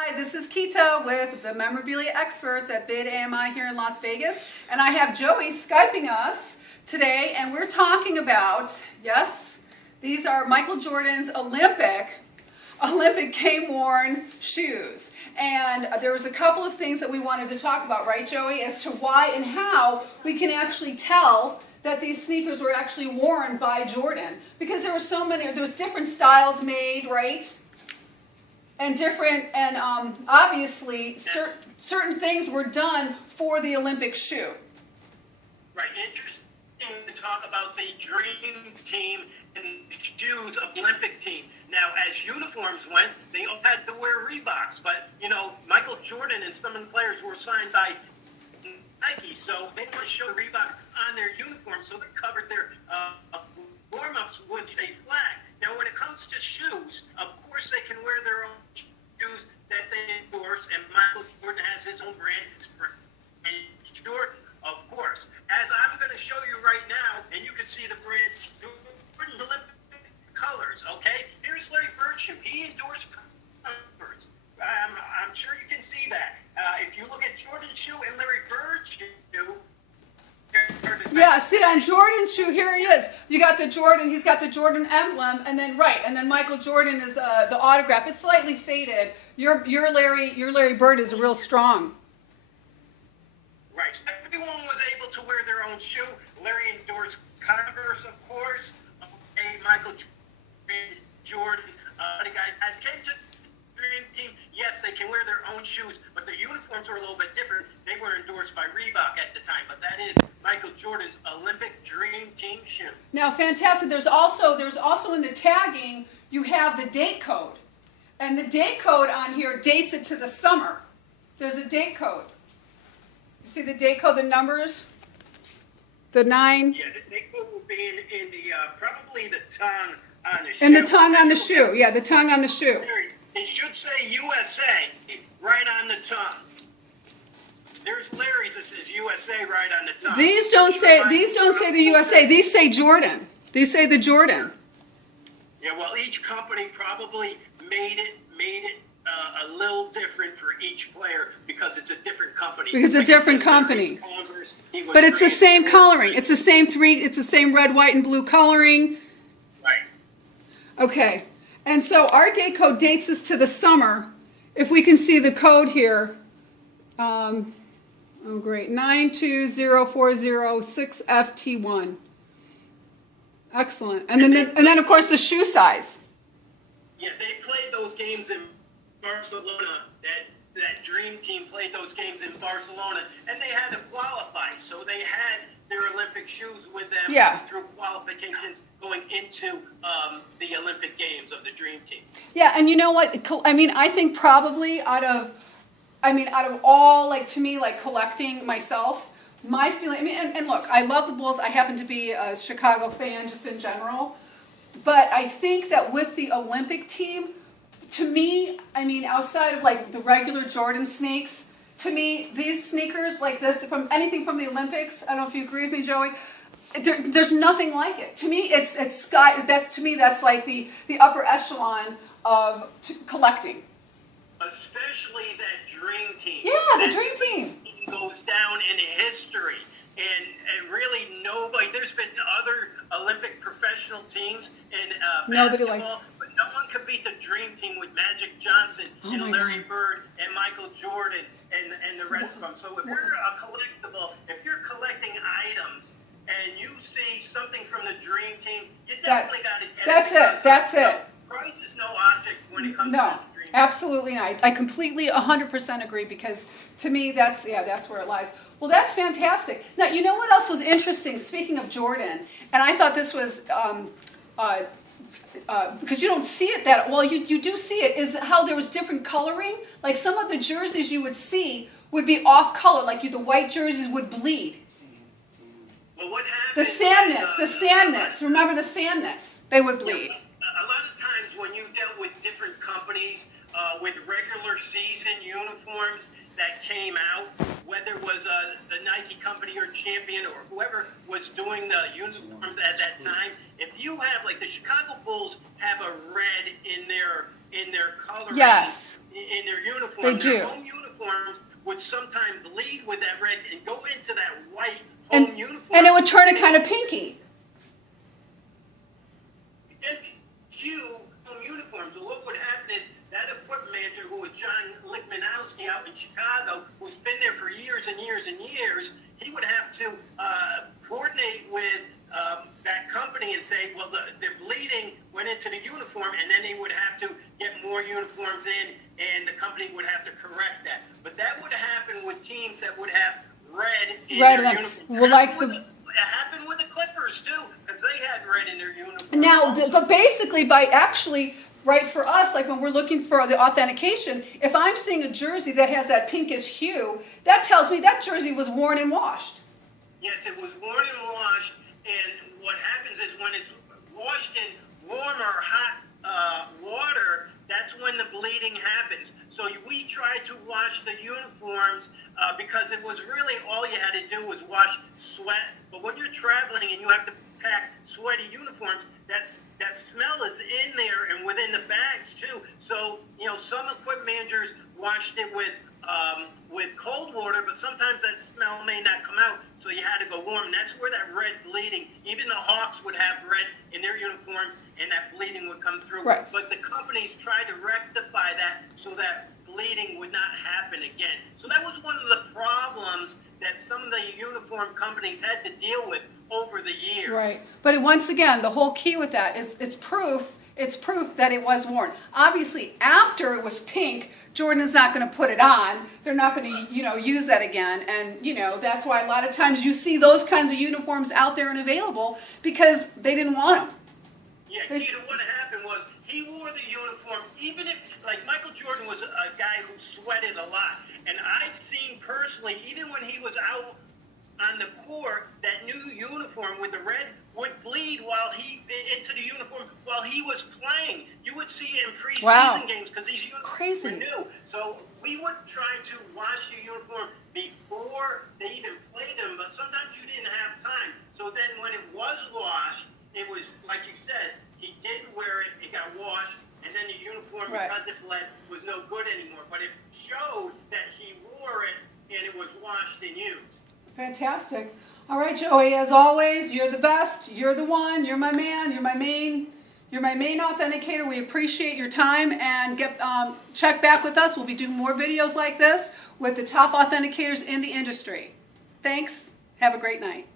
Hi, this is Kita with the memorabilia experts at Bid AMI here in Las Vegas, and I have Joey Skyping us today, and we're talking about, yes, these are Michael Jordan's Olympic game-worn shoes. And there was a couple of things that we wanted to talk about, right, Joey, as to why and how we can actually tell that these sneakers were actually worn by Jordan, because there were so many, there was different styles made, right? And different, and obviously certain things were done for the Olympic shoe. Right, interesting to talk about the dream team and the shoes of the Olympic team. Now, as uniforms went, they all had to wear Reeboks, but, you know, Michael Jordan and some of the players were signed by Nike, so they want to show the Reebok on their uniform, so they covered their warm-ups with a flag. Now, when it comes to shoes, of course they can wear their own shoes that they endorse, and Michael Jordan has his own brand. And Jordan, of course. As I'm going to show you right now, and you can see the brand Jordan Olympic colors, okay? Here's Larry Bird's shoe. He endorsed Converse. I'm sure you can see that. If you look at Jordan's shoe and Larry Bird's shoe, yeah, see on Jordan's shoe, here he is. You got the Jordan, he's got the Jordan emblem, and then Michael Jordan is the autograph. It's slightly faded. Your Larry Bird is real strong. Right. Everyone was able to wear their own shoe. Larry endorsed Converse, of course. Michael Jordan, the guys that came to the Dream Team. Yes, they can wear their own shoes, but their uniforms were a little bit different. They were endorsed by Reebok at the time, but that is Michael Jordan's Olympic Dream Team shoe. Now, fantastic. There's also in the tagging, you have the date code. And the date code on here dates it to the summer. There's a date code. You see the date code, the numbers? The 9? Yeah, the date code will be in the, probably the tongue on the shoe. And the tongue on the shoe. Yeah, the tongue on the shoe. It should say USA right on the tongue. There's Larry's that says USA right on the tongue. These don't say the USA. These say Jordan. These say the Jordan. Yeah, well, each company probably made it a little different for each player because it's a different company. Because it's a different company. But it's the same coloring. It's the same red, white, and blue coloring. Right. Okay. And so our date code dates us to the summer. If we can see the code here. Oh, great. 920406FT1. Excellent. And then of course the shoe size. Yeah, they played those games in Barcelona. That Dream Team played those games in Barcelona, and they had to qualify. So they had their Olympic shoes with them through qualifications going into the Olympic Games of the Dream Team. Yeah, and you know what? I mean, I think probably out of all, like, to me, like, collecting myself, my feeling, I mean, and look, I love the Bulls. I happen to be a Chicago fan just in general. But I think that with the Olympic team, to me, I mean, outside of, like, the regular Jordan sneaks, to me, these sneakers like this, from anything from the Olympics, I don't know if you agree with me, Joey, there's nothing like it. To me, that's like the upper echelon of collecting. Especially that Dream Team. Yeah, the Dream Team goes down in history. And really nobody, there's been other Olympic professional teams in basketball, but no one could beat the Dream Team with Magic Johnson and Larry Bird and Michael Jordan and the rest of them. So if you're a collectible, if you're collecting items and you see something from the Dream Team, you definitely got to get it. That's it. Price is no object when it comes to the Dream Team. Absolutely not. I completely 100% agree, because to me that's where it lies. Well, that's fantastic. Now, you know what else was interesting, speaking of Jordan, and I thought this was, because you don't see it that, well, you do see it, is how there was different coloring. Like some of the jerseys you would see would be off color, like the white jerseys would bleed. Well, what happened? The sand nets, remember the sand nets? They would bleed. A lot of times when you dealt with different companies with regular season uniforms that came out, whether it was the Nike company or Champion or whoever was doing the uniforms at that time, if you have, like the Chicago Bulls have a red in their coloring, yes, in their uniform. uniform. They do. Their home uniforms would sometimes bleed with that red and go into that white home uniform. And it would turn it kind of pinky. Hue home uniforms. So what would happen is that equipment manager, who was John Lickmanowski out in Chicago, who's been there for years and years and years, he would have to coordinate with that company and say, well, the bleeding went into the uniform, and then they would have to get more uniforms in, and the company would have to correct that. But that would happen with teams that would have red in their uniform. Well, like It happened with the Clippers, too, because they had red in their uniform. now, but basically, by actually, right, for us, like when we're looking for the authentication, if I'm seeing a jersey that has that pinkish hue, that tells me that jersey was worn and washed. Yes, it was worn and washed, and what happens is when it's washed in warm or hot water, that's when the bleeding happens. So we tried to wash the uniforms because it was really all you had to do was wash sweat. But when you're traveling and you have to pack sweaty uniforms, that smell is in there and within the bags too. So some equipment managers washed it with cold water, but sometimes that smell may not come out, so you had to go warm. And that's where that red bleeding, even the Hawks would have red in their uniforms, and that bleeding would come through. Right. But the companies tried to rectify that so that bleeding would not happen again. So that was one of the problems that some of the uniform companies had to deal with over the years. Right. But once again, the whole key with that is it's proof that it was worn. Obviously, after it was pink, Jordan's not going to put it on. They're not going to, use that again. And, that's why a lot of times you see those kinds of uniforms out there and available because they didn't want them. Yeah, Keita, what happened was he wore the uniform, even if, like Michael Jordan was a guy who sweated a lot. And I've seen personally, even when he was out on the court, that new uniform with the red would bleed into the uniform while he was playing. You would see it in preseason games because these uniforms were new. So we would try to wash your uniform before they even played them, but sometimes you didn't have time. So then when it was washed, it was, like you said, he did wear it, it got washed, and then the uniform, because it bled, was no good anymore. But it showed that he wore it and it was washed and used. Fantastic. All right, Joey, as always, you're the best. You're the one. You're my man. You're my main authenticator. We appreciate your time, and check back with us. We'll be doing more videos like this with the top authenticators in the industry. Thanks. Have a great night.